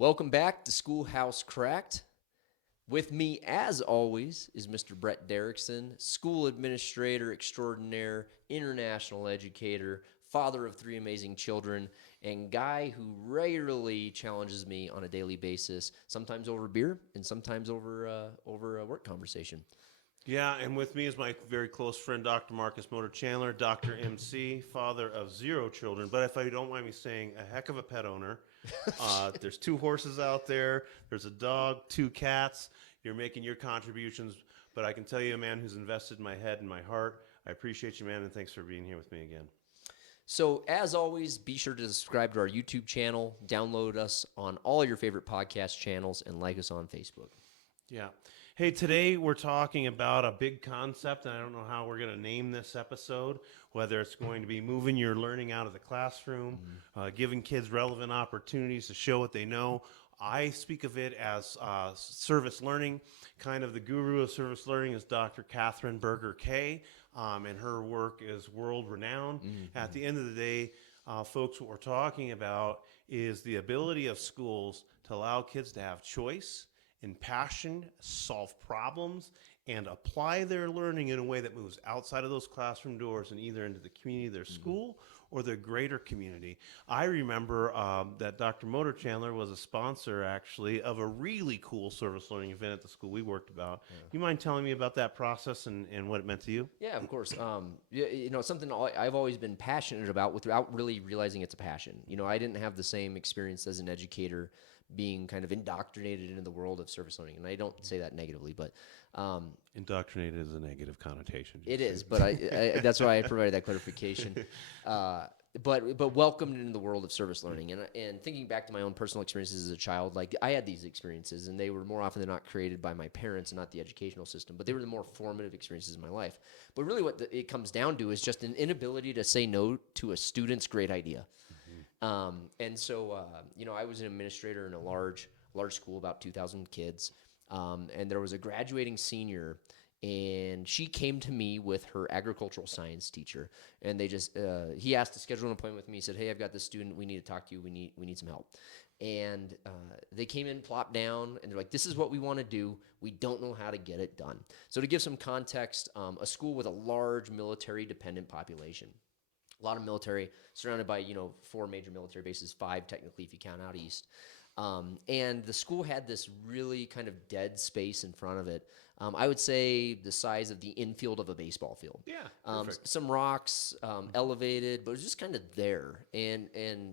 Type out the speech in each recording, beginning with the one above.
Welcome back to Schoolhouse Cracked. With me, as always, is Mr. Brett Derickson, school administrator extraordinaire, international educator, father of three amazing children, and guy who regularly challenges me on a daily basis, sometimes over beer and sometimes over a work conversation. Yeah, and with me is my very close friend, Dr. Marcus Motor Chandler, Dr. MC, father of zero children, but if I don't mind me saying, a heck of a pet owner. There's two horses out there, there's a dog, two cats. You're making your contributions, but I can tell you a man who's invested in my head and my heart. I appreciate you, man, and thanks for being here with me again. So, as always, be sure to subscribe to our YouTube channel, download us on all your favorite podcast channels, and like us on Facebook. Yeah. Hey, today we're talking about a big concept, and I don't know how we're going to name this episode, whether it's going to be moving your learning out of the classroom, giving kids relevant opportunities to show what they know. I speak of it as service learning. Kind of the guru of service learning is Dr. Catherine Berger Kay, and her work is world renowned. At the end of the day, folks, what we're talking about is the ability of schools to allow kids to have choice and passion, solve problems, and apply their learning in a way that moves outside of those classroom doors and either into the community of their school or their greater community. I remember that Dr. Motor Chandler was a sponsor, actually, of a really cool service learning event at the school we worked about. You mind telling me about that process and what it meant to you? Yeah, of course. Something I've always been passionate about without really realizing it's a passion. I didn't have the same experience as an educator being kind of indoctrinated into the world of service learning. And I don't say that negatively, but Indoctrinated is a negative connotation. it is. But that's why I provided that clarification. But welcomed into the world of service learning. And thinking back to my own personal experiences as a child, like I had these experiences, and they were more often than not created by my parents and not the educational system. But they were the more formative experiences in my life. But really, what it comes down to is just an inability to say no to a student's great idea. I was an administrator in a large school, about 2,000 kids, and there was a graduating senior, and she came to me with her agricultural science teacher, and he asked to schedule an appointment with me. He said, "Hey, I've got this student. We need to talk to you. We need some help." And they came in, plopped down, and they're like, "This is what we want to do. We don't know how to get it done." So to give some context, a school with a large military-dependent population. A lot of military, surrounded by 4 major military bases, 5 technically if you count out east. And the school had this really kind of dead space in front of it. I would say the size of the infield of a baseball field. Yeah, perfect. Some rocks, elevated, but it was just kind of there. And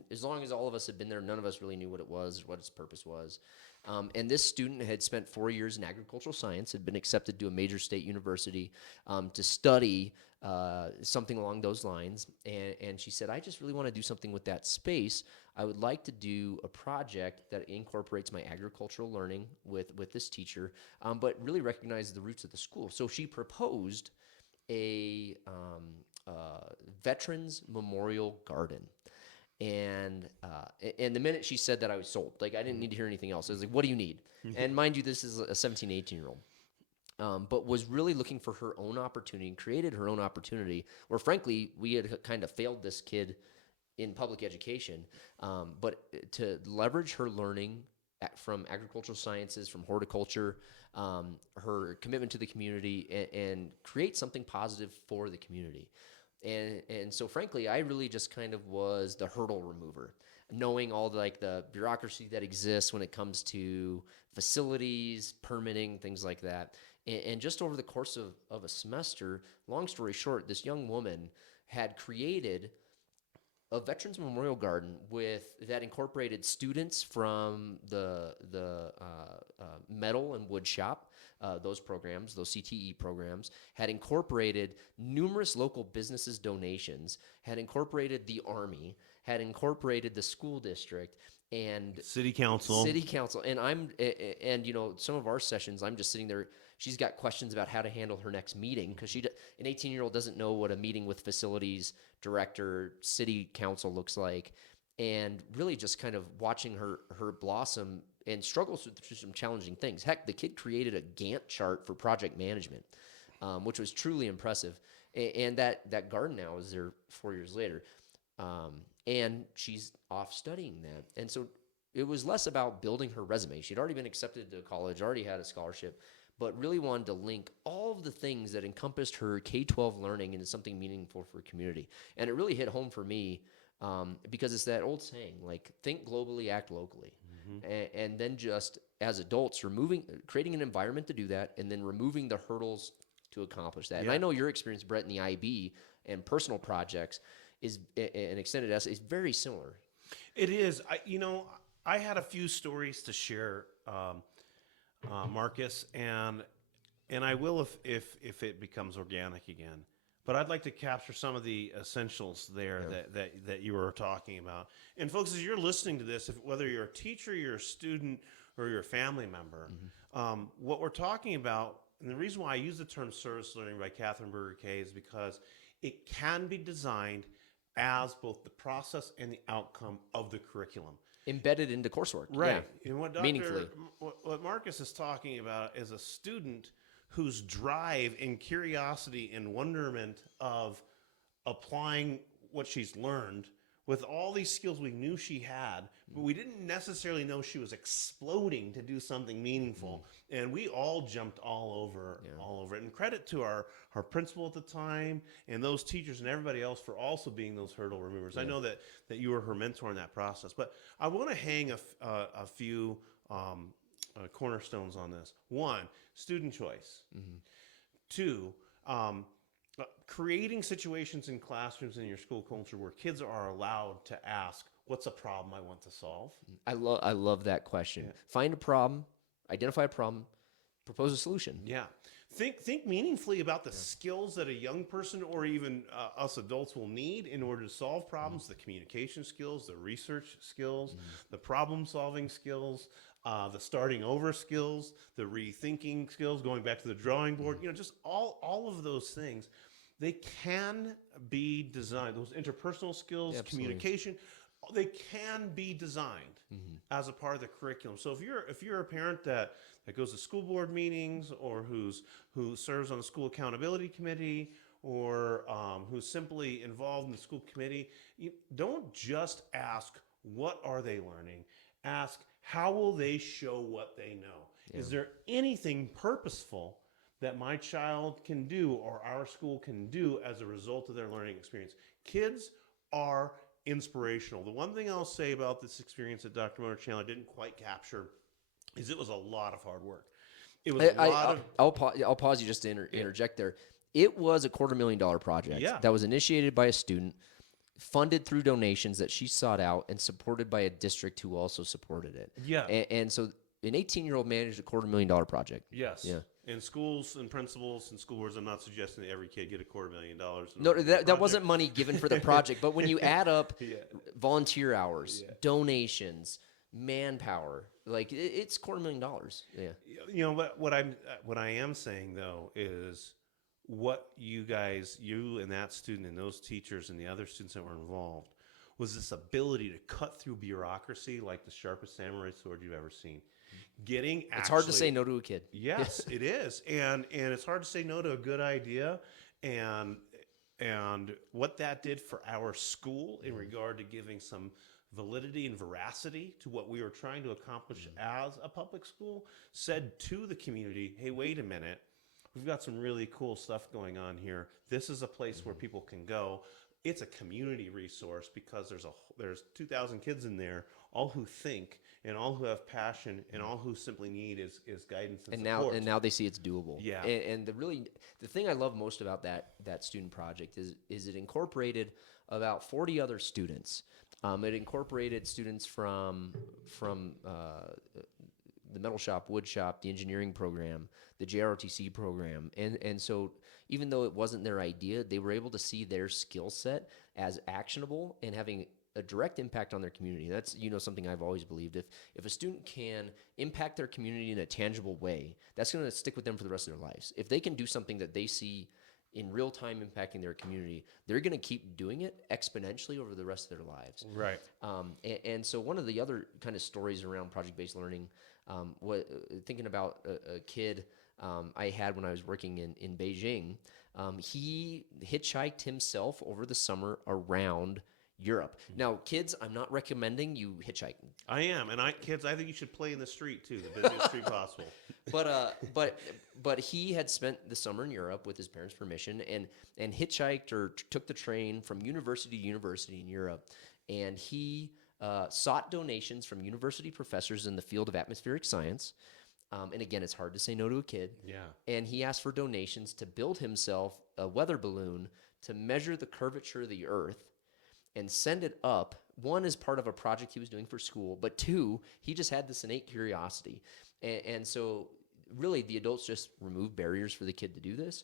as long as all of us had been there, none of us really knew what it was, what its purpose was. And this student had spent 4 years in agricultural science, had been accepted to a major state university to study something along those lines. And she said, "I just really want to do something with that space. I would like to do a project that incorporates my agricultural learning with this teacher, but really recognize the roots of the school." So she proposed a Veterans Memorial Garden. And the minute she said that, I was sold. Like, I didn't need to hear anything else. I was like, "What do you need?" And mind you, this is a 17, 18-year-old. But was really looking for her own opportunity and created her own opportunity where, frankly, we had kind of failed this kid in public education. But to leverage her learning from agricultural sciences, from horticulture, her commitment to the community, and create something positive for the community. And so, frankly, I really just kind of was the hurdle remover, knowing all the bureaucracy that exists when it comes to facilities, permitting, things like that. And just over the course of a semester, long story short, this young woman had created a Veterans Memorial Garden that incorporated students from the metal and wood shop, those programs, those CTE programs, had incorporated numerous local businesses' donations, had incorporated the Army, had incorporated the school district, and City council. And some of our sessions, I'm just sitting there. She's got questions about how to handle her next meeting because an 18-year-old doesn't know what a meeting with facilities director, city council looks like, and really just kind of watching her blossom and struggles through some challenging things. Heck, the kid created a Gantt chart for project management, which was truly impressive. And that garden now is there 4 years later. And she's off studying that. And so it was less about building her resume. She'd already been accepted to college, already had a scholarship, but really wanted to link all of the things that encompassed her K-12 learning into something meaningful for community. And it really hit home for me because it's that old saying, like, think globally, act locally. And then just as adults, creating an environment to do that, and then removing the hurdles to accomplish that. And I know your experience, Brett, in the IB and personal projects is an extended essay is very similar. It is. I had a few stories to share, Marcus, and I will if it becomes organic again. But I'd like to capture some of the essentials there that you were talking about. And folks, as you're listening to this, whether you're a teacher, you're a student, or you're a family member, what we're talking about, and the reason why I use the term service learning by Catherine Berger Kay is because it can be designed as both the process and the outcome of the curriculum. Embedded into coursework. Right. Yeah. And Meaningfully. what Marcus is talking about is a student whose drive and curiosity and wonderment of applying what she's learned with all these skills we knew she had, but we didn't necessarily know she was exploding to do something meaningful. And we all jumped all over it. And credit to our principal at the time and those teachers and everybody else for also being those hurdle removers. Yeah. I know that you were her mentor in that process. But I want to hang a few cornerstones on this. One, student choice. Two, creating situations in classrooms in your school culture where kids are allowed to ask, what's a problem I want to solve? I love that question. Yeah. Find a problem, identify a problem, propose a solution. Yeah. Think meaningfully about the skills that a young person or even us adults will need in order to solve problems, the communication skills, the research skills, the problem-solving skills, the starting over skills, the rethinking skills, going back to the drawing board, just all of those things. They can be designed. Those interpersonal skills, communication, they can be designed as a part of the curriculum. So if you're a parent that goes to school board meetings or who serves on the school accountability committee or who's simply involved in the school committee, don't just ask, what are they learning? Ask, how will they show what they know? Yeah. Is there anything purposeful that my child can do or our school can do as a result of their learning experience? Kids are inspirational. The one thing I'll say about this experience at Dr. Motor Channel I didn't quite capture is it was a lot of hard work. It was I'll pause you just to interject there. It was a $250,000 project that was initiated by a student, funded through donations that she sought out, and supported by a district who also supported it. Yeah. And so an 18-year-old managed a $250,000 project. Yes. Yeah. And schools and principals and school boards, I'm not suggesting that every kid get a $250,000. No, that wasn't money given for the project. But when you add up volunteer hours, donations, manpower, like it's $250,000. Yeah. What I am saying though is what you and that student and those teachers and the other students that were involved was this ability to cut through bureaucracy like the sharpest samurai sword you've ever seen. It's hard to say no to a kid. Yes, it is. And it's hard to say no to a good idea. And what that did for our school in regard to giving some validity and veracity to what we were trying to accomplish as a public school said to the community, hey, wait a minute. We've got some really cool stuff going on here. This is a place where people can go. It's a community resource because there's 2,000 kids in there, all who think and all who have passion and all who simply need is guidance and support. Now they see it's doable. Yeah. And the thing I love most about that student project is it incorporated about 40 other students. It incorporated students from the metal shop, wood shop, the engineering program, the JROTC program. And so even though it wasn't their idea, they were able to see their skill set as actionable and having a direct impact on their community. That's something I've always believed. If a student can impact their community in a tangible way, that's going to stick with them for the rest of their lives. If they can do something that they see in real time impacting their community, they're going to keep doing it exponentially over the rest of their lives. Right. And so one of the other kind of stories around project-based learning, thinking about a kid I had when I was working in Beijing, he hitchhiked himself over the summer around Europe. Now, kids, I'm not recommending you hitchhike. I am, and kids, I think you should play in the street too, the busiest street possible. But he had spent the summer in Europe with his parents' permission, and hitchhiked or took the train from university to university in Europe, and he sought donations from university professors in the field of atmospheric science. And again, it's hard to say no to a kid. Yeah. And he asked for donations to build himself a weather balloon to measure the curvature of the Earth and send it up. One, as part of a project he was doing for school, but two, he just had this innate curiosity. And so really the adults just remove barriers for the kid to do this,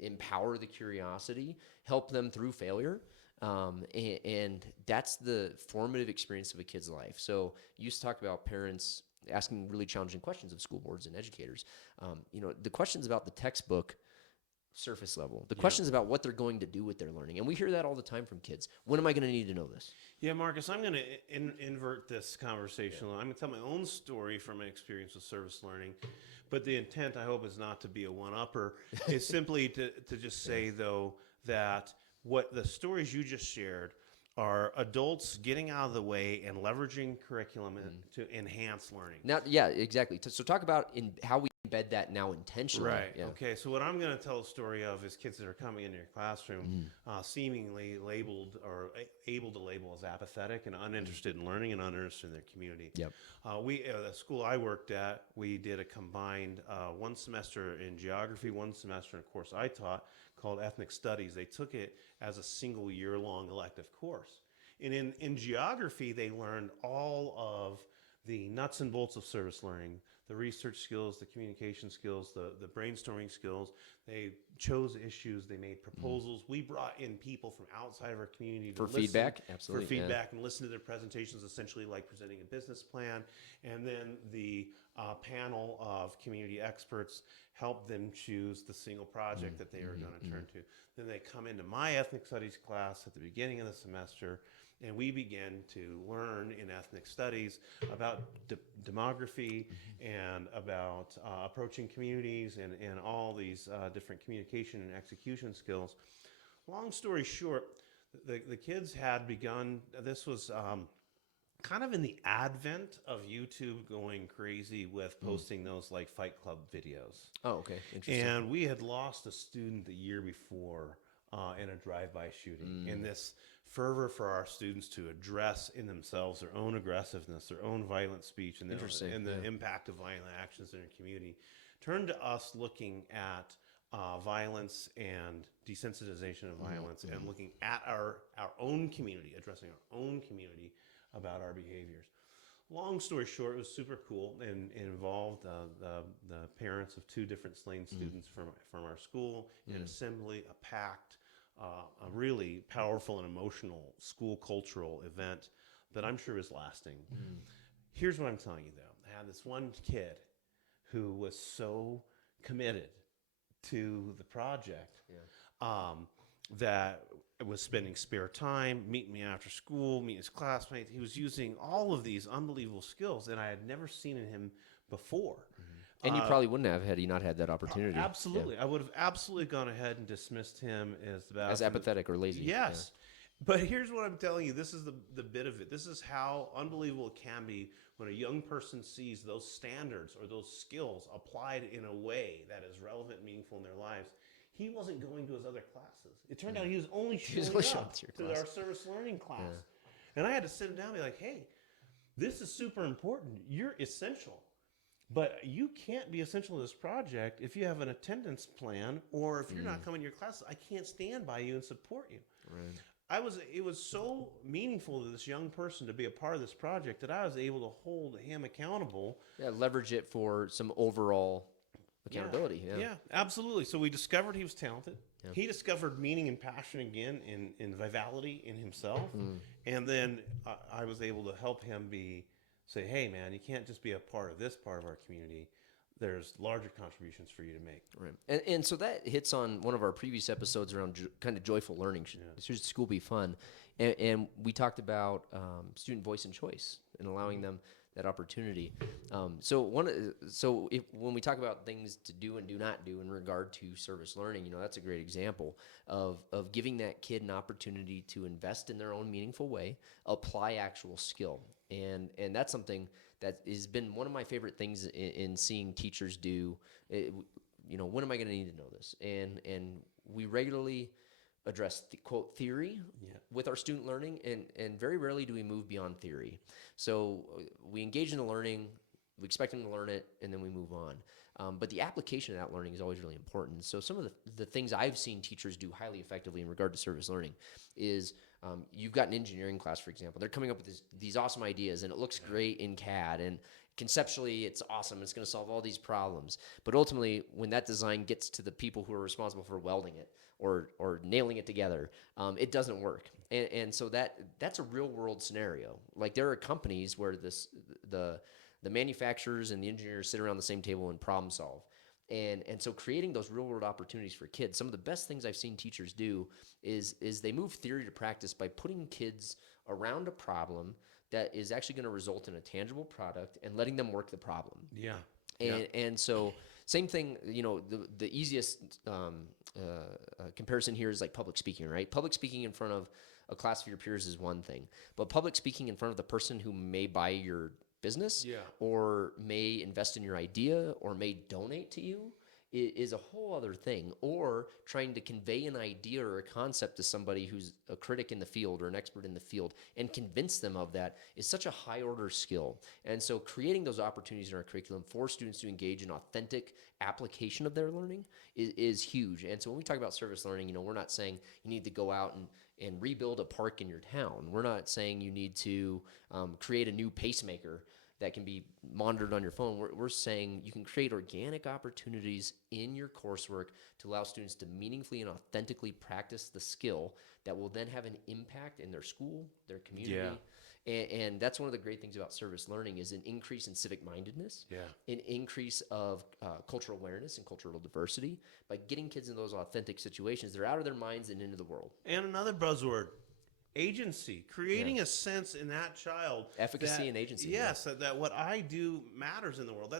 empower the curiosity, help them through failure. And that's the formative experience of a kid's life. So you used to talk about parents asking really challenging questions of school boards and educators. The questions about the textbook, surface level. The questions about what they're going to do with their learning. And we hear that all the time from kids. When am I going to need to know this? Yeah, Marcus, I'm going to invert this conversation. I'm going to tell my own story from my experience with service learning. But the intent, I hope, is not to be a one-upper. It's simply to just say, though, that what the stories you just shared are adults getting out of the way and leveraging curriculum to enhance learning. Now, yeah, exactly. So talk about how we embed that now intentionally. Right. Yeah. Okay. So what I'm going to tell a story of is kids that are coming into your classroom, seemingly labeled or able to label as apathetic and uninterested in learning and uninterested in their community. Yep. The school I worked at, we did a combined one semester in geography, one semester in a course I taught called ethnic studies. They took it as a single year-long elective course. And in geography, they learned all of the nuts and bolts of service learning, the research skills, the communication skills, the brainstorming skills. They chose issues. They made proposals. We brought in people from outside of our community to listen, feedback. Absolutely. for feedback and listen to their presentations, essentially like presenting a business plan. And then the panel of community experts helped them choose the single project that they were going to turn to. Then they come into my ethnic studies class at the beginning of the semester, and we begin to learn in ethnic studies about demography and about approaching communities and all these different communication and execution skills. Long story short, the kids had begun, this was kind of in the advent of YouTube going crazy with posting those like Fight Club videos. Oh, okay. Interesting. And we had lost a student the year before in a drive-by shooting. In this fervor for our students to address in themselves their own aggressiveness, their own violent speech, and the impact of violent actions in their community, turned to us looking at violence and desensitization of violence and looking at our own community, addressing our own community about our behaviors. Long story short, it was super cool and it involved the parents of two different slain students from our school in assembly, a packed, a really powerful and emotional school cultural event that I'm sure is lasting. Here's what I'm telling you, though. I had this one kid who was so committed to the project that was spending spare time, meeting me after school, meeting his classmates. He was using all of these unbelievable skills that I had never seen in him before. And you probably wouldn't have had he not had that opportunity. Absolutely. I would have absolutely gone ahead and dismissed him as apathetic or lazy. Yes. But here's what I'm telling you. This is the bit of it. This is how unbelievable it can be when a young person sees those standards or those skills applied in a way that is relevant and meaningful in their lives. He wasn't going to his other classes. It turned out he was only showing up to our service learning class. And I had to sit him down and be like, hey, this is super important. You're essential. But you can't be essential to this project if you have an attendance plan or if you're not coming to your classes. I can't stand by you and support you. Right. It was so meaningful to this young person to be a part of this project that I was able to hold him accountable. Yeah, leverage it for some overall accountability. Yeah, absolutely. So we discovered he was talented. Yeah. He discovered meaning and passion again in vitality in himself. And then I was able to help him say, hey, man, you can't just be a part of this part of our community. There's larger contributions for you to make. Right. And so that hits on one of our previous episodes around kind of joyful learning. Should school be fun? And we talked about student voice and choice and allowing them that opportunity. When we talk about things to do and do not do in regard to service learning, that's a great example of giving that kid an opportunity to invest in their own meaningful way, apply actual skill, and that's something that has been one of my favorite things in seeing teachers do. When am I going to need to know this? And we regularly address quote theory with our student learning, and very rarely do we move beyond theory. So we engage in the learning, we expect them to learn it, and then we move on. But the application of that learning is always really important. So some of the things I've seen teachers do highly effectively in regard to service learning is you've got an engineering class, for example. They're coming up with these awesome ideas, and it looks great in CAD, and conceptually it's awesome. It's going to solve all these problems. But ultimately, when that design gets to the people who are responsible for welding it or nailing it together, it doesn't work. And so that's a real world scenario. Like there are companies where the manufacturers and the engineers sit around the same table and problem solve. And so creating those real world opportunities for kids, some of the best things I've seen teachers do is they move theory to practice by putting kids around a problem that is actually going to result in a tangible product and letting them work the problem. And so same thing, the easiest comparison here is like public speaking, right? Public speaking in front of a class of your peers is one thing, but public speaking in front of the person who may buy your business or may invest in your idea or may donate to you is a whole other thing. Or trying to convey an idea or a concept to somebody who's a critic in the field or an expert in the field and convince them of that is such a high order skill. And so creating those opportunities in our curriculum for students to engage in authentic application of their learning is huge. And so when we talk about service learning, we're not saying you need to go out and rebuild a park in your town. We're not saying you need to create a new pacemaker that can be monitored on your phone. We're saying you can create organic opportunities in your coursework to allow students to meaningfully and authentically practice the skill that will then have an impact in their school, their community. And that's one of the great things about service learning is an increase in civic mindedness, an increase of cultural awareness and cultural diversity. By getting kids in those authentic situations, they're out of their minds and into the world. And another buzzword, agency, creating a sense in that child. Efficacy and agency. Yes, that what I do matters in the world.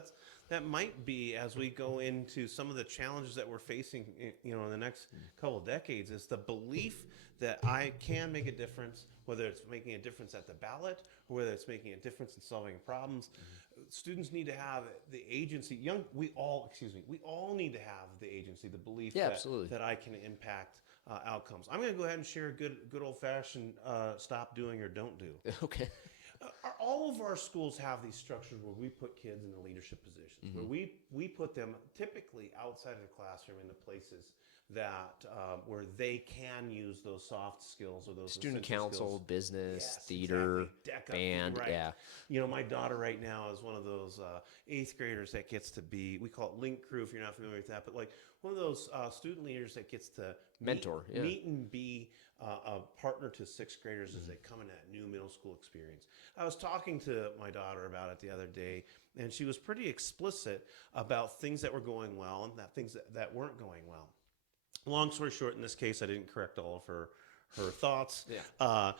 That might be, as we go into some of the challenges that we're facing, in the next couple of decades, is the belief that I can make a difference, whether it's making a difference at the ballot or whether it's making a difference in solving problems. Students need to have the agency. We all need to have the agency, the belief that I can impact outcomes. I'm going to go ahead and share a good old-fashioned stop doing or don't do. Okay. All of our schools have these structures where we put kids in the leadership positions, where we put them typically outside of the classroom in the places that where they can use those soft skills or those student council, skills. business, theater, band. My daughter right now is one of those 8th graders that gets to be, we call it link crew if you're not familiar with that, but like one of those student leaders that gets to meet and be a partner to 6th graders as they come in that new middle school experience. I was talking to my daughter about it the other day, and she was pretty explicit about things that were going well and things that weren't going well. Long story short, in this case, I didn't correct all of her thoughts. I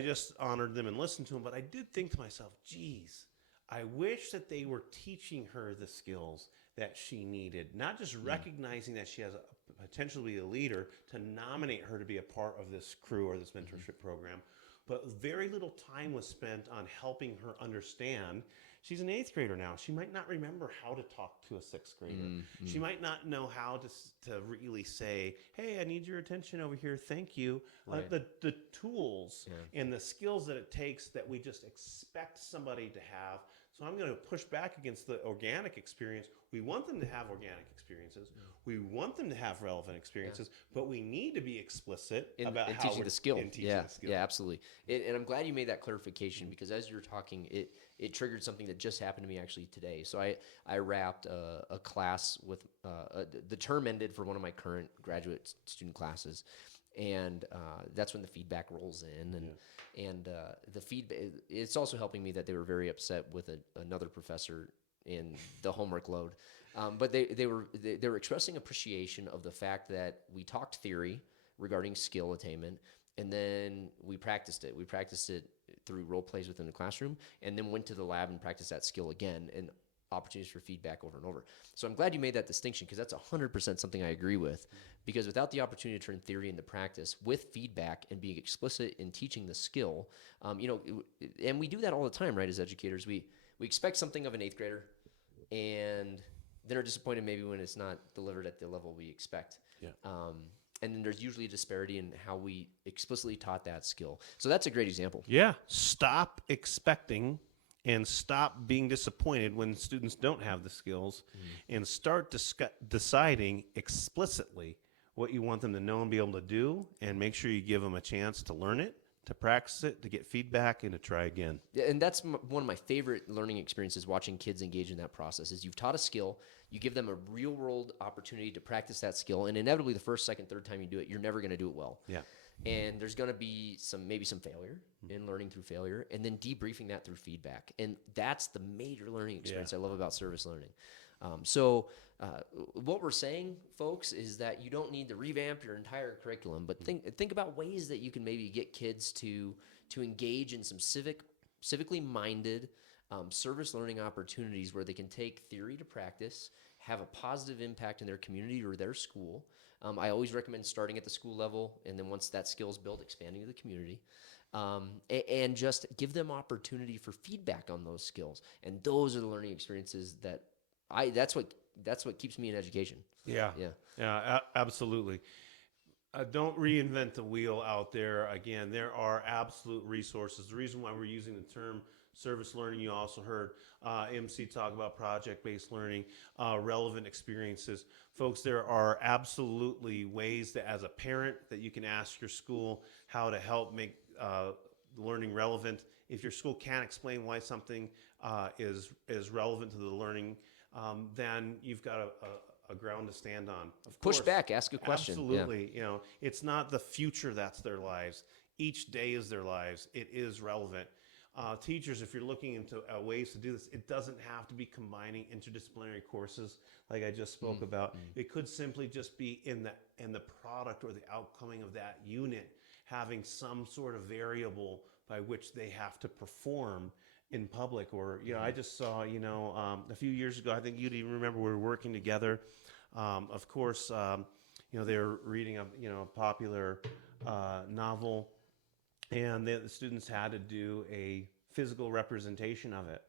just honored them and listened to them, but I did think to myself, geez, I wish that they were teaching her the skills that she needed, not just recognizing that she has a potential to be a leader, to nominate her to be a part of this crew or this mentorship program, but very little time was spent on helping her understand. She's an 8th grader now. She might not remember how to talk to a 6th grader. She might not know how to really say, hey, I need your attention over here. Thank you. The tools and the skills that it takes that we just expect somebody to have. So I'm going to push back against the organic experience. We want them to have organic experiences. We want them to have relevant experiences, but we need to be explicit about how teaching we're the skill. teaching the skill. Yeah, absolutely. And I'm glad you made that clarification, because as you're talking, it triggered something that just happened to me actually today. So I wrapped a class with the term ended for one of my current graduate student classes. And that's when the feedback rolls in, and the feedback. It's also helping me that they were very upset with another professor in the homework load, but they were expressing appreciation of the fact that we talked theory regarding skill attainment, and then we practiced it. We practiced it through role plays within the classroom, and then went to the lab and practiced that skill again, and opportunities for feedback over and over. So I'm glad you made that distinction, because that's 100% something I agree with, because without the opportunity to turn theory into practice with feedback and being explicit in teaching the skill, and we do that all the time, right? As educators, we expect something of an 8th grader, and then are disappointed maybe when it's not delivered at the level we expect. Yeah. And then there's usually a disparity in how we explicitly taught that skill. So that's a great example. Yeah. Stop expecting and stop being disappointed when students don't have the skills, and start deciding explicitly what you want them to know and be able to do, and make sure you give them a chance to learn it, to practice it, to get feedback, and to try again. Yeah, and that's one of my favorite learning experiences, watching kids engage in that process, is you've taught a skill, you give them a real world opportunity to practice that skill, and inevitably the first, second, third time you do it, you're never going to do it well. Yeah. And there's going to be maybe some failure in learning through failure, and then debriefing that through feedback. And that's the major learning experience I love about service learning. So what we're saying, folks, is that you don't need to revamp your entire curriculum, but think about ways that you can maybe get kids to engage in some civically minded service learning opportunities where they can take theory to practice, have a positive impact in their community or their school. I always recommend starting at the school level, and then once that skill's built, expanding to the community. And just give them opportunity for feedback on those skills. And those are the learning experiences that's what keeps me in education. Yeah. Absolutely. Don't reinvent the wheel out there. Again, there are absolute resources. The reason why we're using the term service learning, you also heard MC talk about project-based learning, relevant experiences. Folks, there are absolutely ways that as a parent that you can ask your school how to help make learning relevant. If your school can't explain why something is relevant to the learning, then you've got a ground to stand on. Of Push course, back, ask a question. Absolutely. Yeah. It's not the future that's their lives. Each day is their lives. It is relevant. Teachers, if you're looking into ways to do this, it doesn't have to be combining interdisciplinary courses like I just spoke about. It could simply just be in the product or the outcoming of that unit, having some sort of variable by which they have to perform in public. Or, I just saw, a few years ago, I think you'd even remember, we were working together. Of course, they were reading a popular novel, and the students had to do a physical representation of it.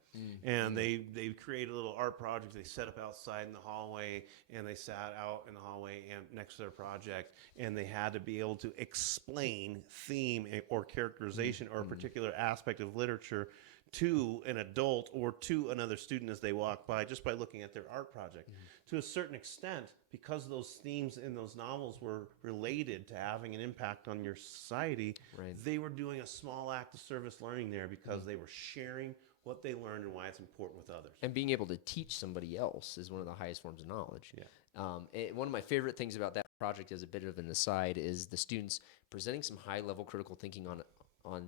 And they created a little art project. They set up outside in the hallway, and they sat out in the hallway and next to their project, and they had to be able to explain theme or characterization or a particular aspect of literature to an adult or to another student as they walk by, just by looking at their art project. To a certain extent, because those themes in those novels were related to having an impact on your society, they were doing a small act of service learning there, because they were sharing what they learned and why it's important with others. And being able to teach somebody else is one of the highest forms of knowledge. One of my favorite things about that project, as a bit of an aside, is the students presenting some high-level critical thinking on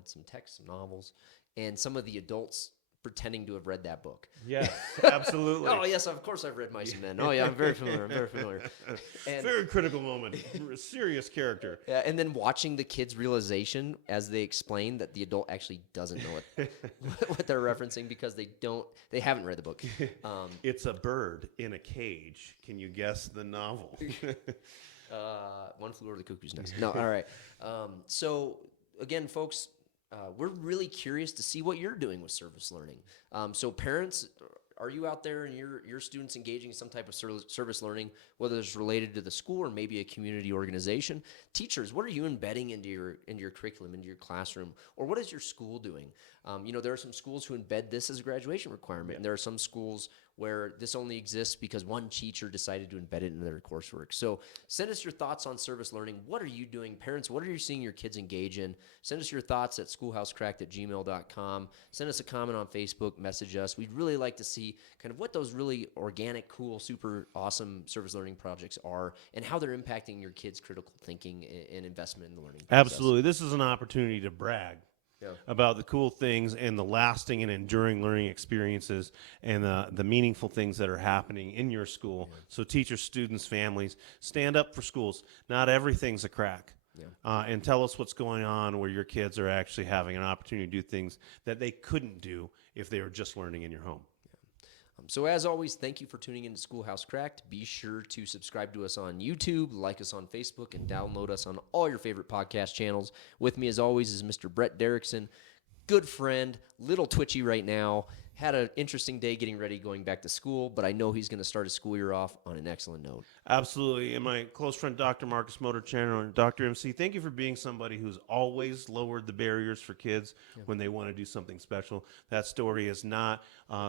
some text, some novels, and some of the adults pretending to have read that book. Yes, absolutely. Oh, yes, of course I've read Mice and Men. Oh, yeah, I'm very familiar. And, very critical moment. Serious character. Yeah, and then watching the kids' realization as they explain that the adult actually doesn't know what they're referencing, because they haven't read the book. It's a bird in a cage. Can you guess the novel? One Flew Over the Cuckoo's Nest. No, all right. So again, folks, we're really curious to see what you're doing with service learning. So parents, are you out there and your students engaging in some type of service learning, whether it's related to the school or maybe a community organization? Teachers, what are you embedding into your curriculum, into your classroom, or what is your school doing? There are some schools who embed this as a graduation requirement, and there are some schools where this only exists because one teacher decided to embed it into their coursework. So send us your thoughts on service learning. What are you doing? Parents, what are you seeing your kids engage in? Send us your thoughts at schoolhousecracked@gmail.com. Send us a comment on Facebook, message us. We'd really like to see kind of what those really organic, cool, super awesome service learning projects are, and how they're impacting your kids' critical thinking and investment in the learning process. Absolutely. This is an opportunity to brag about the cool things and the lasting and enduring learning experiences and the meaningful things that are happening in your school. So teachers, students, families, stand up for schools. Not everything's a crack. and tell us what's going on where your kids are actually having an opportunity to do things that they couldn't do if they were just learning in your home. So as always, thank you for tuning into Schoolhouse Cracked. Be sure to subscribe to us on YouTube, like us on Facebook, and download us on all your favorite podcast channels. With me, as always, is Mr. Brett Derickson. Good friend, little twitchy right now. Had an interesting day getting ready going back to school, but I know he's going to start his school year off on an excellent note. Absolutely. And my close friend, Dr. Marcus Motor Channel, and Dr. MC, thank you for being somebody who's always lowered the barriers for kids when they want to do something special. That story is not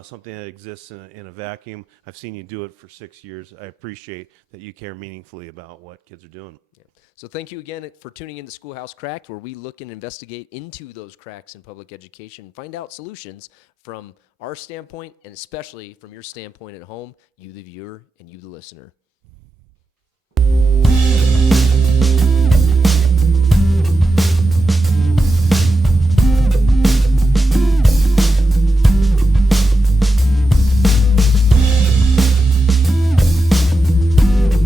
something that exists in a vacuum. I've seen you do it for 6 years. I appreciate that you care meaningfully about what kids are doing. Yeah. So thank you again for tuning into Schoolhouse Cracked, where we look and investigate into those cracks in public education and find out solutions from our standpoint and especially from your standpoint at home, you the viewer and you the listener.